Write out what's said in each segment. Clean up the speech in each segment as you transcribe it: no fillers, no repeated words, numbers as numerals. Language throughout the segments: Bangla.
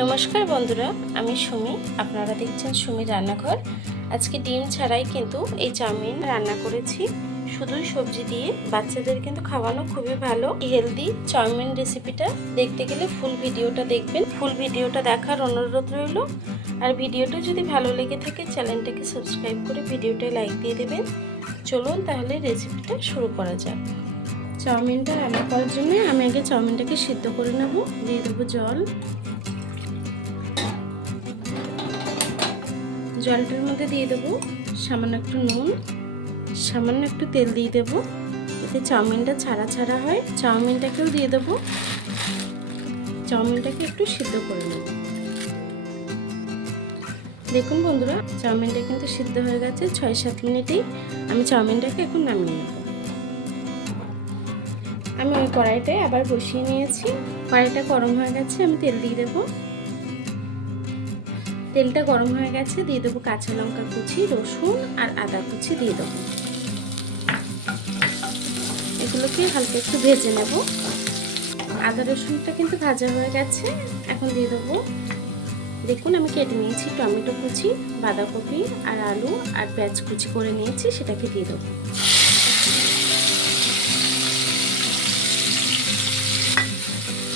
নমস্কার বন্ধুরা, আমি সুমি। আপনারা দেখছেন সুমি রান্নাঘর। আজকে ডিম ছাড়াই কিন্তু এই চাউমিন রান্না করেছি, শুধুই সবজি দিয়ে। বাচ্চাদের কিন্তু খাওয়ানো খুবই ভালো, হেলদি চাউমিন রেসিপিটা দেখতে গেলে ফুল ভিডিওটা দেখবেন। ফুল ভিডিওটা দেখার অনুরোধ রইল। আর ভিডিওটা যদি ভালো লেগে থাকে চ্যানেলটাকে সাবস্ক্রাইব করে ভিডিওটায় লাইক দিয়ে দেবেন। চলুন তাহলে রেসিপিটা শুরু করা যাক। চাউমিনটা রান্না করার জন্য আমি আগে চাউমিনটাকে সিদ্ধ করে নেব। দিয়ে দেবো জল। জলটার মধ্যে দিয়ে দেবো সামান্য একটু নুন, সামান্য একটু তেল দিয়ে দেবো, এতে চাউমিনটা ছাড়া ছাড়া হয়। চাউমিনটাকেও দিয়ে দেবো। চাউমিনটাকে একটু সিদ্ধ করে নেব। দেখুন বন্ধুরা, চাউমিনটা কিন্তু সিদ্ধ হয়ে গেছে। 6-7 মিনিটেই আমি চাউমিনটাকে এখন নামিয়ে নেব। আমি ওই কড়াইটায় আবার বসিয়ে নিয়েছি। কড়াইটা গরম হয়ে গেছে, আমি তেল দিয়ে দেবো। তেলটা গরম হয়ে গেছে, দিয়ে দেবো কাঁচা লঙ্কা কুচি, রসুন আর আদা কুচি দিয়ে দেবো। এগুলোকে হালকা একটু ভেজে নেব। আদা রসুনটা কিন্তু ভাজা হয়ে গেছে। এখন দিয়ে দেবো, দেখুন আমি কেটে নিয়েছি টমেটো কুচি, বাঁধাকপি আর আলু আর পেঁয়াজ কুচি করে নিয়েছি, সেটাকে দিয়ে দেবো।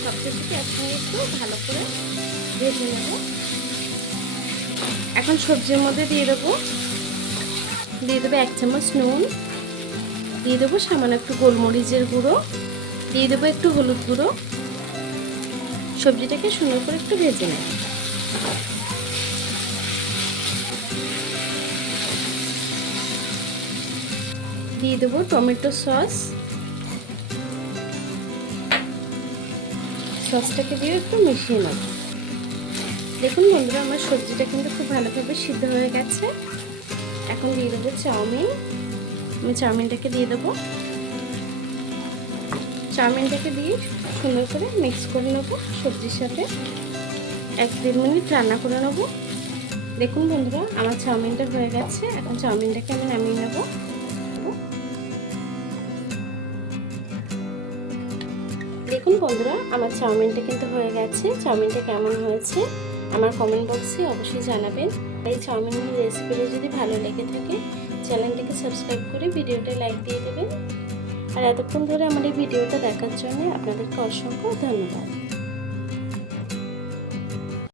সব কিছুকে একসঙ্গে একটু ভালো করে ভেজে নেব। এখন সবজির মধ্যে দিয়ে দেবো 1 চামচ নুন, দিয়ে দেবো সামান্য একটু গোলমরিচের গুঁড়ো, দিয়ে দেবো একটু হলুদ গুঁড়ো। সবজিটাকে সুন্দর করে একটু ভেজে নেব। দিয়ে দেবো টমেটো সস। সসটাকে দিয়ে একটু মিশিয়ে নেব। দেখুন বন্ধুরা, আমার সবজিটা কিন্তু খুব ভালোভাবে সিদ্ধ হয়ে গেছে। এখন দিয়ে দেবো চাউমিন। আমি চাউমিনটাকে দিয়ে দেবো। চাউমিনটাকে দিয়ে সুন্দর করে মিক্স করে নেবো সবজির সাথে। 1-1.5 মিনিট রান্না করে নেবো। দেখুন বন্ধুরা, আমার চাউমিনটা হয়ে গেছে। এখন চাউমিনটাকে আমি নামিয়ে নেব। দেখুন বন্ধুরা, আমার চাউমিনটা কিন্তু হয়ে গেছে। চাউমিনটা কেমন হয়েছে আমার কমেন্ট বক্সে অবশ্যই জানাবেন। এই চাউমিনের রেসিপিটা যদি ভালো লেগে থাকে চ্যানেলটাকে সাবস্ক্রাইব করে ভিডিওটা লাইক দিয়ে দেবেন। আর এতক্ষণ ধরে আমার এই ভিডিওটা দেখার জন্য আপনাদেরকে অসংখ্য ধন্যবাদ।